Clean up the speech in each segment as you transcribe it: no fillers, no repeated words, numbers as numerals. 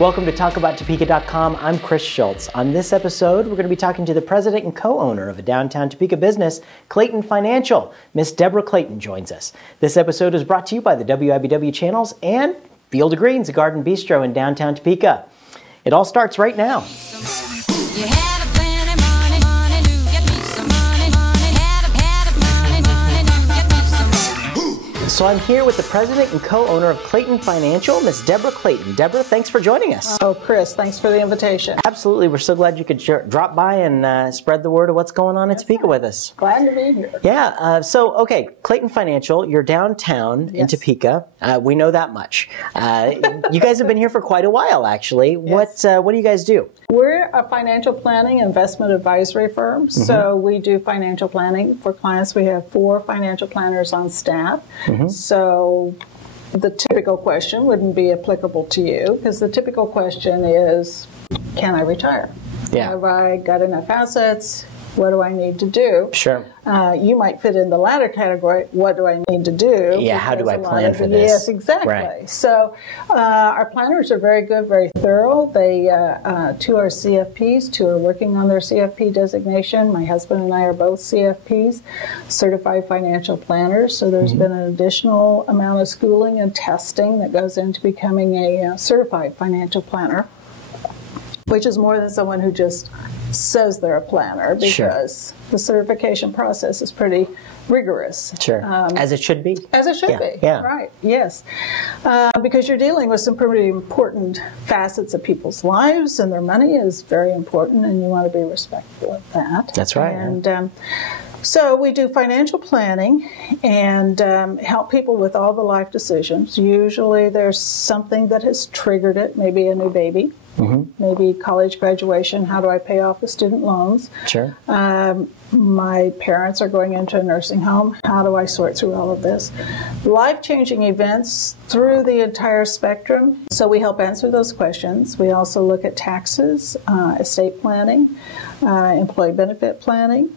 Welcome to TalkAboutTopeka.com. I'm Chris Schultz. On this episode, we're going to be talking to the president and co-owner of a downtown Topeka business, Clayton Financial. Miss Debra Clayton joins us. This episode is brought to you by the WIBW channels and Field of Greens, a garden bistro in downtown Topeka. It all starts right now. So I'm here with the president and co-owner of Clayton Financial, Miss Debra Clayton. Debra, thanks for joining us. Oh, Chris, thanks for the invitation. Absolutely. We're so glad you could drop by and spread the word of what's going on in Topeka with us. Glad to be here. Yeah. Okay, Clayton Financial, you're downtown in Topeka. We know that much. You guys have been here for quite a while, actually. Yes. What do you guys do? We're a financial planning investment advisory firm. So we do financial planning for clients. We have 4 financial planners on staff. So the typical question wouldn't be applicable to you, because the typical question is, can I retire? Yeah. Have I got enough assets? What do I need to do? Sure. You might fit in the latter category. What do I need to do? Yeah, how do I plan for this? Yes, exactly. Right. So our planners are very good, very thorough. They, 2 are CFPs, 2 are working on their CFP designation. My husband and I are both CFPs, certified financial planners. So there's been an additional amount of schooling and testing that goes into becoming a certified financial planner, which is more than someone who just says they're a planner, because the certification process is pretty rigorous. Sure. As it should be. As it should be. Yeah. Right. Yes. Because you're dealing with some pretty important facets of people's lives, and their money is very important, and you want to be respectful of that. That's right. And so we do financial planning and help people with all the life decisions. Usually there's something that has triggered it, maybe a new baby. Maybe college graduation. How do I pay off the student loans? Sure. My parents are going into a nursing home. How do I sort through all of this? Life-changing events through the entire spectrum. So we help answer those questions. We also look at taxes, estate planning, employee benefit planning,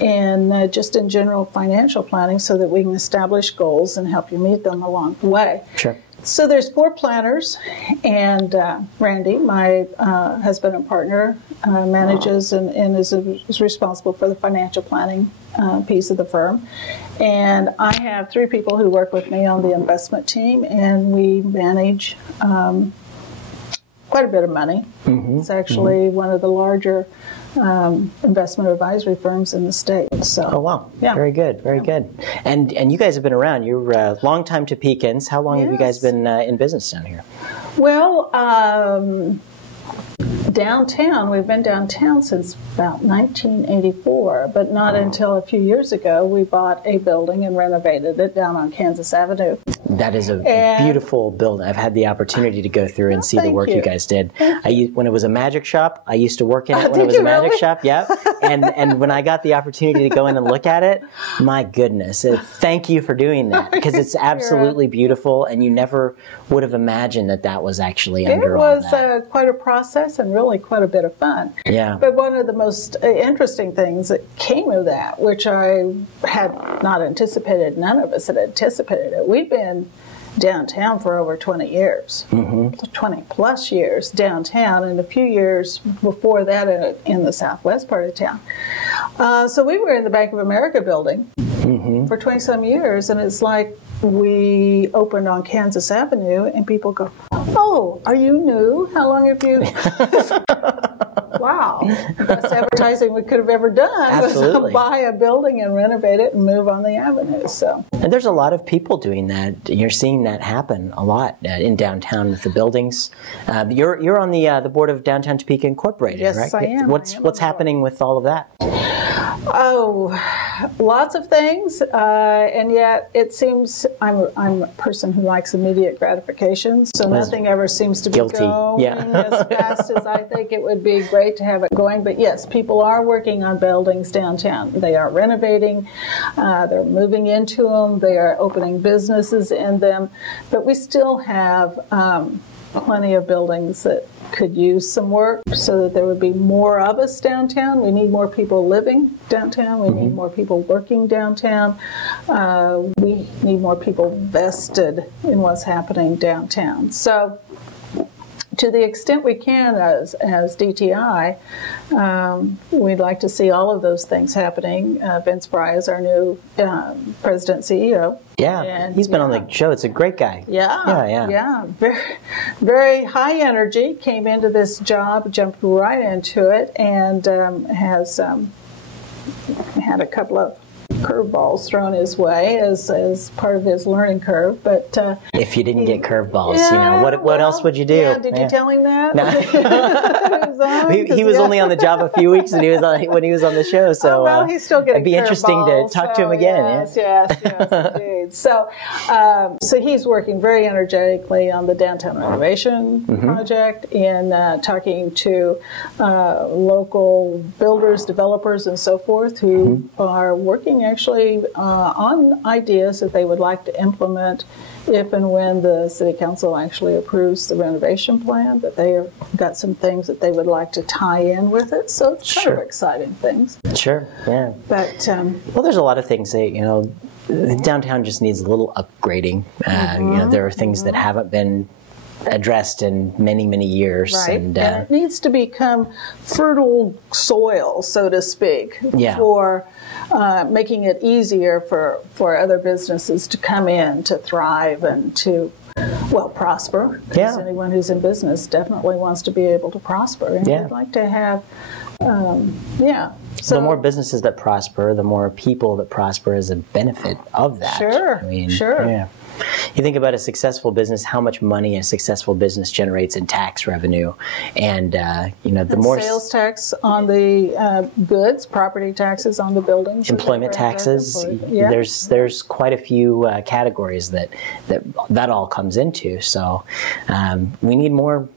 and just in general financial planning, so that we can establish goals and help you meet them along the way. Sure. So there's 4 planners, and Randy, my husband and partner, manages and is responsible for the financial planning piece of the firm. And I have 3 people who work with me on the investment team, and we manage quite a bit of money. It's actually one of the larger investment advisory firms in the state. So, oh wow, yeah. Very good, very good. And you guys have been around. You're long-time Topekans. How long have you guys been in business down here? Well, downtown, we've been downtown since about 1984, but not until a few years ago we bought a building and renovated it down on Kansas Avenue. That is a beautiful building. I've had the opportunity to go through and see the work you guys did. When it was a magic shop, I used to work in it when it was a magic shop. Yeah. And when I got the opportunity to go in and look at it, my goodness, thank you for doing that, because it's absolutely beautiful, and you never would have imagined that that was actually under all that. It was quite a process and really quite a bit of fun. Yeah. But one of the most interesting things that came of that, which I had not anticipated, none of us had anticipated it. We've been downtown for over 20 years, 20 plus years downtown, and a few years before that in the southwest part of town. So we were in the Bank of America building for 20-some years, and it's like we opened on Kansas Avenue, and people go, "Oh, are you new? How long have you?" Wow, the best advertising we could have ever done. Absolutely. Was buy a building and renovate it and move on the avenue. So, and there's a lot of people doing that. You're seeing that happen a lot in downtown with the buildings. You're on the board of Downtown Topeka Incorporated, yes, right? Yes, I am. What's happening with all of that? Oh, lots of things, and yet it seems I'm a person who likes immediate gratification, so nothing ever seems to be going as fast as I think it would be great to have it going. But yes, people are working on buildings downtown. They are renovating, they're moving into them, they are opening businesses in them, but we still have plenty of buildings that could use some work so that there would be more of us downtown. We need more people living downtown. We need more people working downtown. We need more people vested in what's happening downtown. So to the extent we can as DTI, we'd like to see all of those things happening. Vince Fry is our new president CEO. Yeah, and he's been on the show. It's a great guy. Yeah. Very, very high energy. Came into this job, jumped right into it, and has had a couple of curveballs thrown his way as part of his learning curve. But if you didn't get curveballs, what else would you do? Yeah, did you tell him that? No. he was only on the job a few weeks, and when he was on the show. So he's still getting. It'd be interesting to talk to him again. Yes, indeed. So he's working very energetically on the downtown renovation project, and talking to local builders, developers, and so forth who are working actually on ideas that they would like to implement if and when the City Council actually approves the renovation plan, that they have got some things that they would like to tie in with it. So it's kind of exciting things. Sure, yeah. But well, there's a lot of things that, downtown just needs a little upgrading. There are things that haven't been addressed in many, many years. Right. And it needs to become fertile soil, so to speak, for making it easier for other businesses to come in, to thrive, and to, prosper. Because anyone who's in business definitely wants to be able to prosper. And we'd like to have, So the more businesses that prosper, the more people that prosper as a benefit of that. Sure, Yeah. You think about a successful business, how much money a successful business generates in tax revenue, and the more sales tax on the goods, property taxes on the buildings, employment taxes. There's quite a few categories that all comes into. So we need more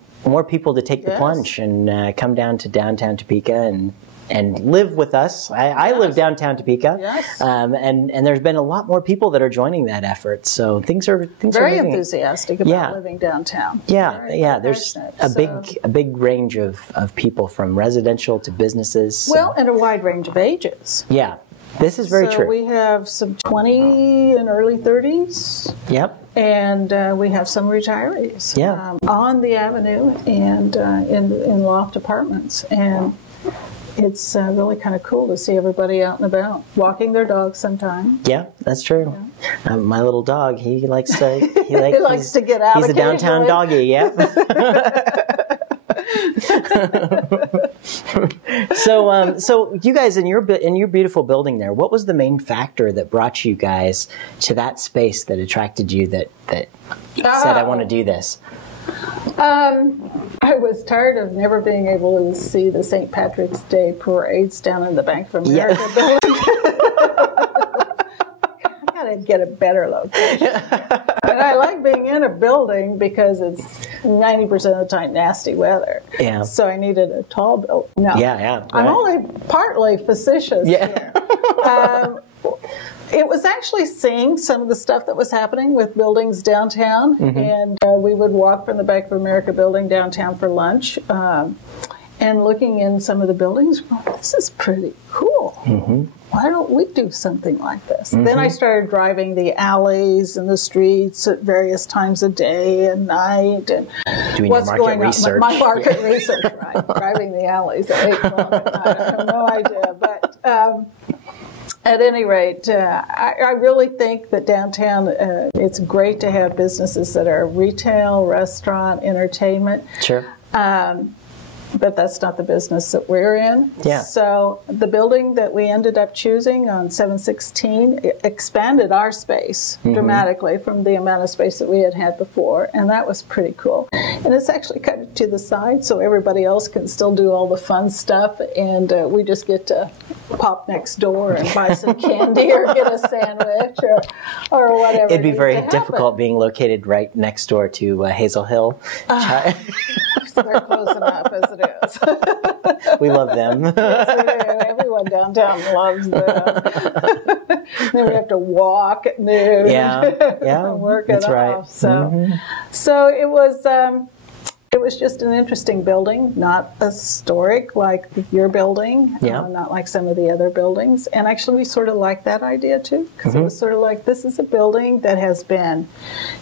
people to take the plunge and come down to downtown Topeka and live with us. I live downtown Topeka, and there's been a lot more people that are joining that effort. So things are very enthusiastic about living downtown. There's a big range of people, from residential to businesses. And a wide range of ages. Yeah, this is very true. We have some 20 and early 30s. Yep. And we have some retirees on the avenue and in loft apartments. And it's really kind of cool to see everybody out and about, walking their dogs sometimes. Yeah, that's true. Yeah. My little dog, he likes to get out. He's a downtown doggy, So you guys, in your beautiful building there, what was the main factor that brought you guys to that space, that attracted you, that said, I want to do this? I was tired of never being able to see the St. Patrick's Day parades down in the Bank of America building. I gotta get a better location. And I like being in a building because it's 90% of the time nasty weather. Yeah. So I needed a tall building. No. Yeah. I'm only partly facetious here. It was actually seeing some of the stuff that was happening with buildings downtown, and we would walk from the Bank of America building downtown for lunch, and looking in some of the buildings, this is pretty cool. Why don't we do something like this? Then I started driving the alleys and the streets at various times of day and night, and doing what's market going research. on. My market research, right? Driving the alleys at 8 o'clock at night. I have no idea, but. At any rate, I really think that downtown, it's great to have businesses that are retail, restaurant, entertainment. Sure. But that's not the business that we're in. Yeah. So the building that we ended up choosing on 716 expanded our space dramatically from the amount of space that we had before, and that was pretty cool. And it's actually cut it to the side so everybody else can still do all the fun stuff, and we just get to pop next door and buy some candy or get a sandwich or whatever. It'd be very difficult being located right next door to Hazel Hill. They're close enough as it is. We love them. Yes, we do. Everyone downtown loves them. Then we have to walk at noon. Yeah, and work that's it right. off. So it was was just an interesting building, not historic like your building, not like some of the other buildings. And actually, we sort of liked that idea too, because it was sort of like, this is a building that has been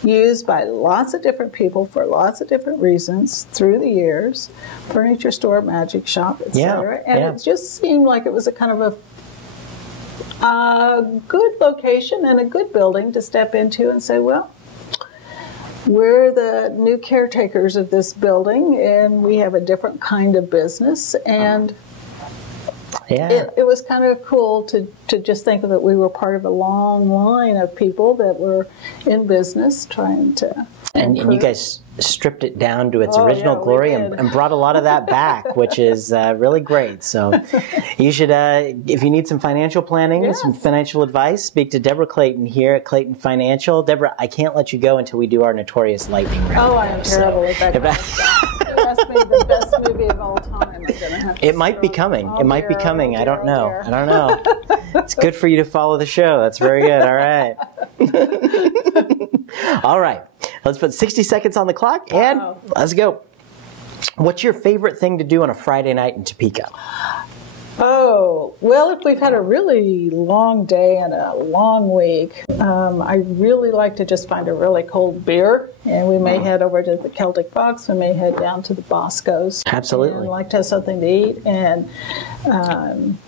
used by lots of different people for lots of different reasons through the years, furniture store, magic shop, etc. And it just seemed like it was a kind of a good location and a good building to step into and say, well, we're the new caretakers of this building, and we have a different kind of business. And it was kind of cool to just think that we were part of a long line of people that were in business trying to and you guys stripped it down to its original glory and brought a lot of that back, which is really great. So you should, if you need some financial planning, some financial advice, speak to Debra Clayton here at Clayton Financial. Debra, I can't let you go until we do our notorious lightning round. Oh, I am terrible at that. It must be the best movie of all time. It might be coming. It might be coming. I don't know. I don't know. It's good for you to follow the show. That's very good. All right. All right. Let's put 60 seconds on the clock and let's go. What's your favorite thing to do on a Friday night in Topeka? Oh, well, if we've had a really long day and a long week, I really like to just find a really cold beer, and we may head over to the Celtic Fox, we may head down to the Bosco's. Absolutely. And like to have something to eat, and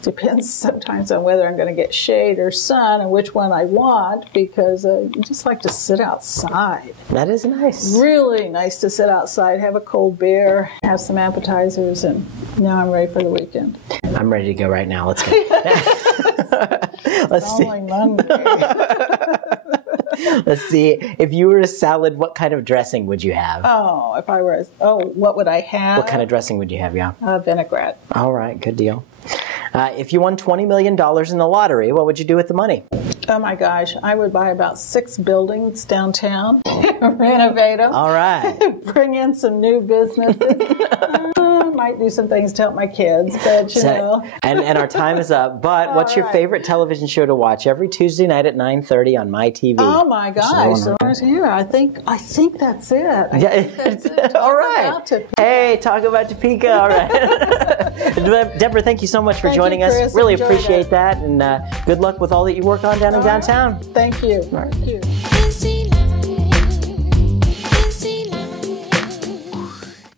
depends sometimes on whether I'm going to get shade or sun and which one I want, because you just like to sit outside. That is nice. Really nice to sit outside, have a cold beer, have some appetizers, and now I'm ready for the weekend. I'm ready to go right now. Let's go. Let's see. Only Monday. Let's see. If you were a salad, what kind of dressing would you have? Oh, if I were what would I have? What kind of dressing would you have, Vinaigrette. All right, good deal. If you won $20 million in the lottery, what would you do with the money? Oh my gosh, I would buy about 6 buildings downtown, renovate them. All right. Bring in some new businesses. Might do some things to help my kids, but you know. And our time is up. But what's your favorite television show to watch every Tuesday night at 9:30 on MyTV? Oh my gosh, so here. I think that's it. All right. Hey, talk about Topeka. All right. Debra, thank you so much for joining us. Really appreciate that, and good luck with all that you work on down in downtown. Thank you. Thank you.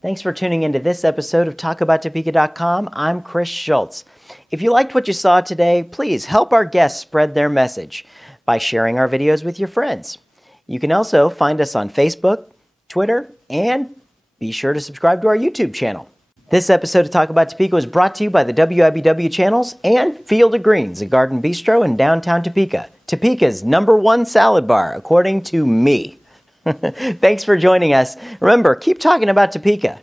Thanks for tuning into this episode of TalkAboutTopeka.com. I'm Chris Schultz. If you liked what you saw today, please help our guests spread their message by sharing our videos with your friends. You can also find us on Facebook, Twitter, and be sure to subscribe to our YouTube channel. This episode of Talk About Topeka was brought to you by the WIBW channels and Field of Greens, a garden bistro in downtown Topeka. Topeka's #1 salad bar, according to me. Thanks for joining us. Remember, keep talking about Topeka.